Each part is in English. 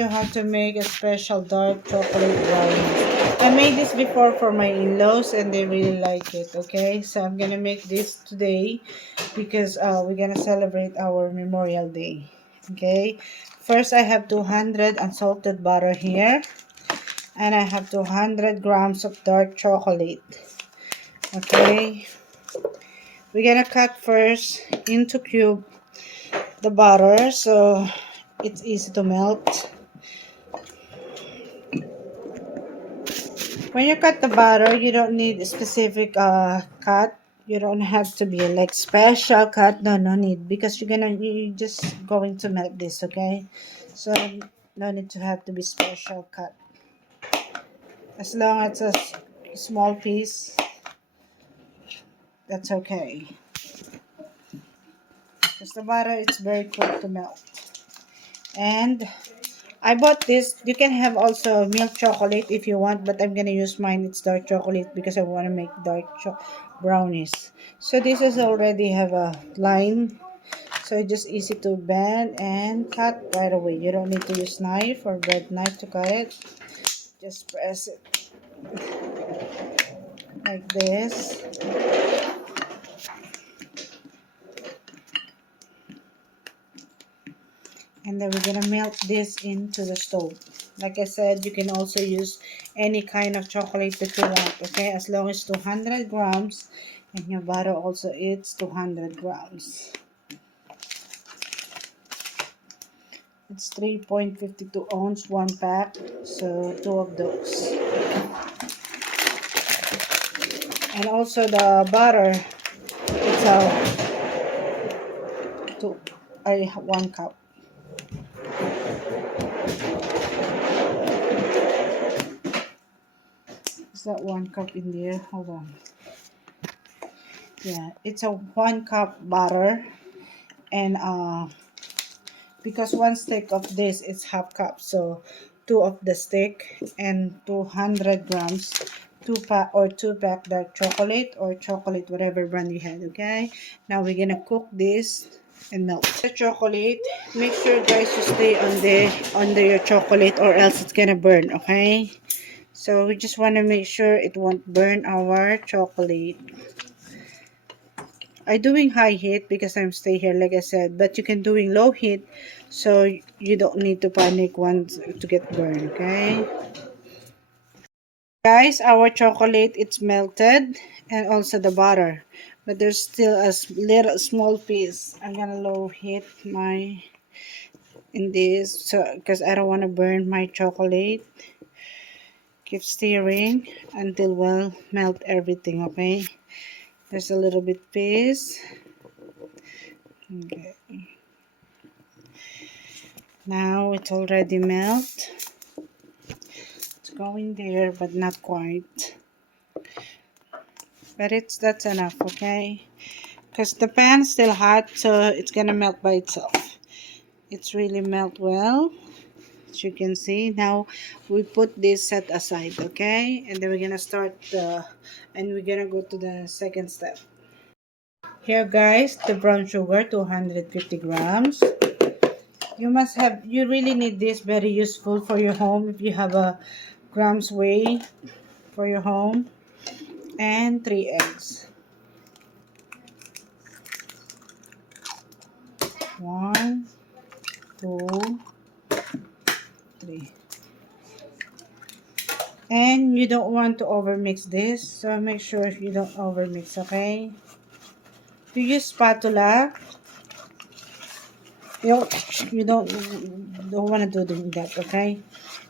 you how to make a special dark chocolate brownie. I made this before for my in-laws and they really like it, okay? So I'm gonna make this today because we're gonna celebrate our Memorial Day, okay? First, I have 200 unsalted butter here, and I have 200 grams of dark chocolate, okay? We're gonna cut first into cube the butter so it's easy to melt. When you cut the butter, you don't need a specific cut. You don't have to be like special cut. No need, because you're just going to melt this, okay? So no need to have to be special cut. As long as it's a small piece, that's okay. Because the butter it's very quick to melt. And I bought this. You can have also milk chocolate if you want, but I'm gonna use mine. It's dark chocolate because I want to make brownies. So this is already have a line, so it's just easy to bend and cut right away. You don't need to use knife or bread knife to cut it. Just press it like this. And then we're gonna melt this into the stove. Like I said, you can also use any kind of chocolate that you want, okay? As long as 200 grams, and your butter also eats 200 grams. It's 3.52 ounce, one pack, so 2 of those. And also the butter, it's a 1 cup. Is that 1 cup in there? Hold on. Yeah, it's a 1 cup butter, and because 1 stick of this is half cup, so 2 of the stick and 200 grams, 2 pack dark chocolate or chocolate, whatever brand you had. Okay, now we're gonna cook this and melt the chocolate. Make sure guys to stay under your chocolate or else it's gonna burn. Okay, so we just want to make sure it won't burn our chocolate. I'm doing high heat because I'm stay here, like I said, but you can doing low heat, so you don't need to panic once to get burned. Okay, guys, our chocolate it's melted, and also the butter, but there's still a little small piece. I'm gonna low heat my in this, so because I don't want to burn my chocolate. Keep stirring until well melt everything. Okay, there's a little bit piece. Okay, now it's already melt. It's going there, but not quite. But that's enough, okay? Because the pan's still hot, so it's gonna melt by itself. It's really melt well, as you can see. Now we put this set aside, okay? And then we're gonna start and we're gonna go to the second step. Here guys, the brown sugar, 250 grams. You really need this, very useful for your home if you have a grams weight for your home. And 3 eggs. 1, 2, 3. And you don't want to overmix this, so make sure you don't overmix, okay? You use spatula. You don't want to do that, okay?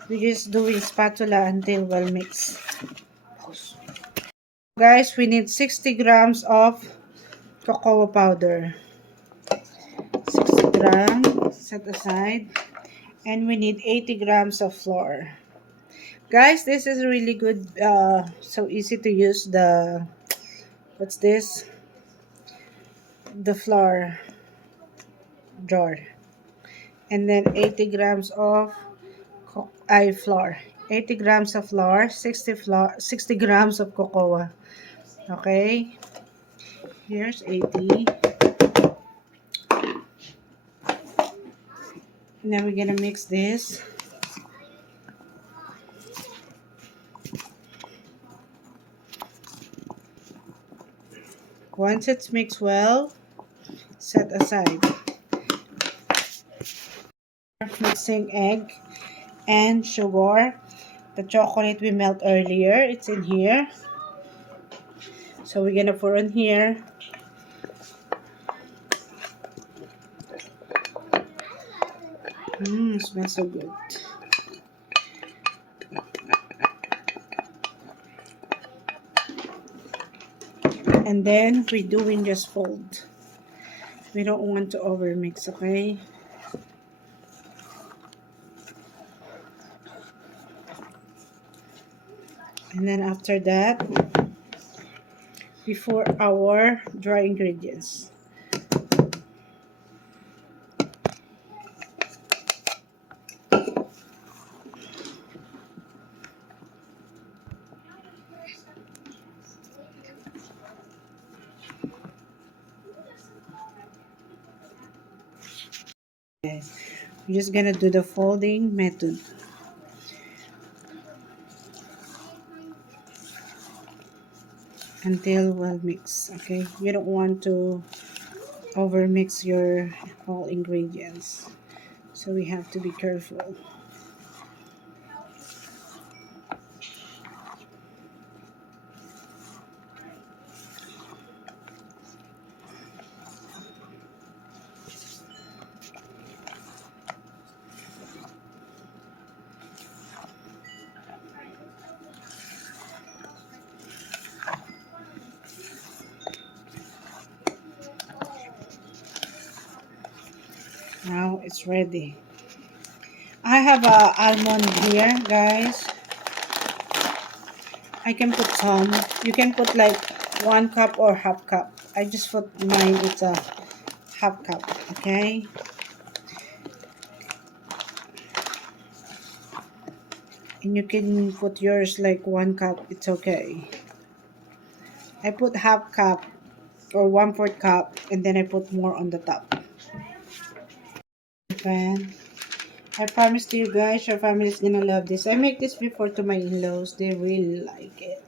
You just do with spatula until well mixed. Guys, we need 60 grams of cocoa powder. 60 grams set aside. And we need 80 grams of flour. Guys, this is really good. So easy to use the, what's this? The flour jar. And then 80 grams of flour. 80 grams of flour, 60 grams of cocoa. Okay. Here's 80. And then we're gonna mix this. Once it's mixed well, set aside. Mixing egg and sugar. The chocolate we melt earlier, it's in here. So we're gonna pour in here. Smells so good. And then we're doing just fold. We don't want to overmix, okay? And then after that, we pour our dry ingredients. Okay. We're just gonna do the folding method. Until well mixed, okay? You don't want to overmix your all ingredients. So we have to be careful. Now it's ready. I have a almond here, guys. I can put some. You can put like 1 cup or half cup. I just put mine, it's a half cup, okay? And you can put yours like 1 cup, it's okay. I put half cup or 1/4 cup, and then I put more on the top. Pan. I promise to you guys, your family is gonna love this. I make this before to my in-laws. They really like it.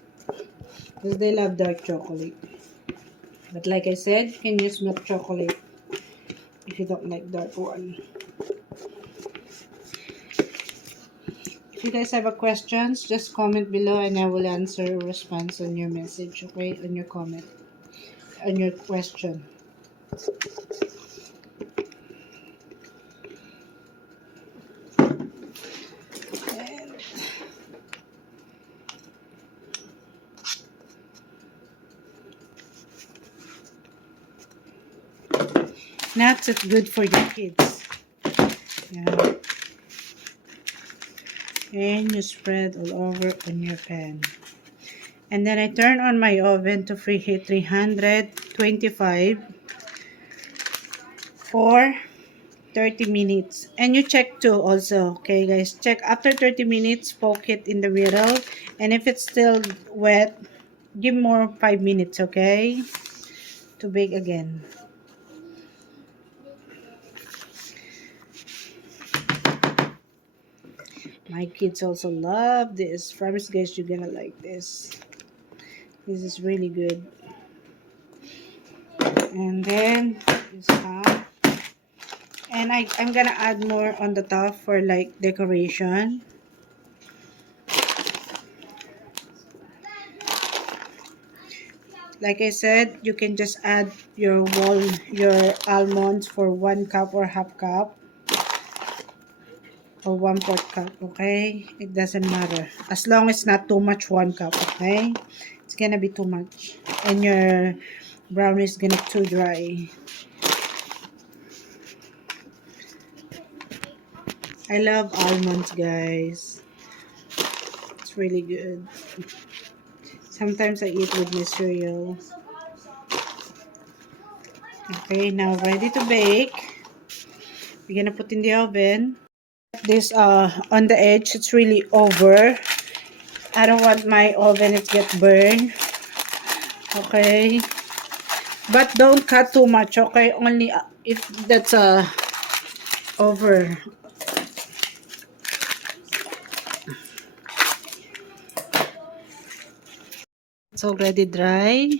Because they love dark chocolate. But like I said, you can use milk chocolate if you don't like dark one. If you guys have a questions, just comment below and I will answer or response on your message, okay? On your comment. On your question. Nuts is good for your kids. Yeah. And you spread all over on your pan. And then I turn on my oven to preheat 325 for 30 minutes. And you check too also, okay guys? Check after 30 minutes, poke it in the middle. And if it's still wet, give more 5 minutes, okay? To bake again. My kids also love this. Promise guys, you're gonna like this. This is really good. And then this half. And I'm gonna add more on the top for like decoration. Like I said, you can just add your almonds for 1 cup or half cup. Or 1/4 cup, okay? It doesn't matter. As long as not too much 1 cup, okay? It's gonna be too much. And your brownie is gonna too dry. I love almonds, guys. It's really good. Sometimes I eat with my cereal. Okay, now ready to bake. We're gonna put in the oven. This on the edge, it's really over. I don't want my oven to get burned. Okay, but don't cut too much, okay? Only if that's over. It's already dry.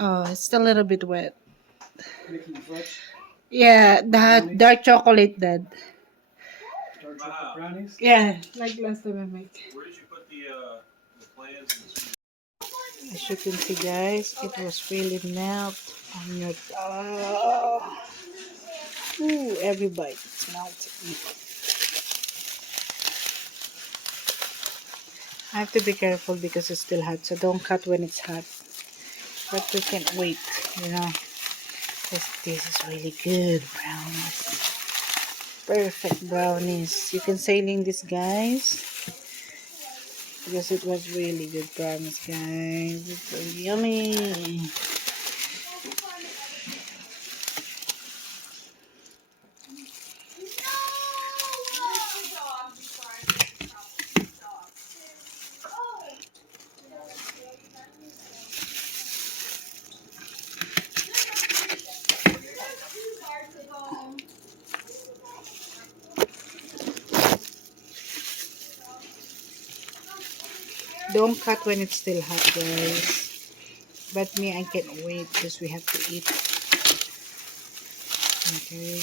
Oh, it's still a little bit wet. Making fudge Yeah, that brownies. dark chocolate, Dad. Dark chocolate brownies. Yeah, like last time I make. Where did you put the plans and the As you can see, guys, it was really melt on your. Oh, ooh, every bite it's melting. I have to be careful because it's still hot, so don't cut when it's hot. But we can't wait, you know. This is really good brownies. Perfect brownies. You can sailing this, guys, because it was really good brownies, guys. It's so yummy. Don't cut when it's still hot, guys. But me, I can't wait because we have to eat. Okay.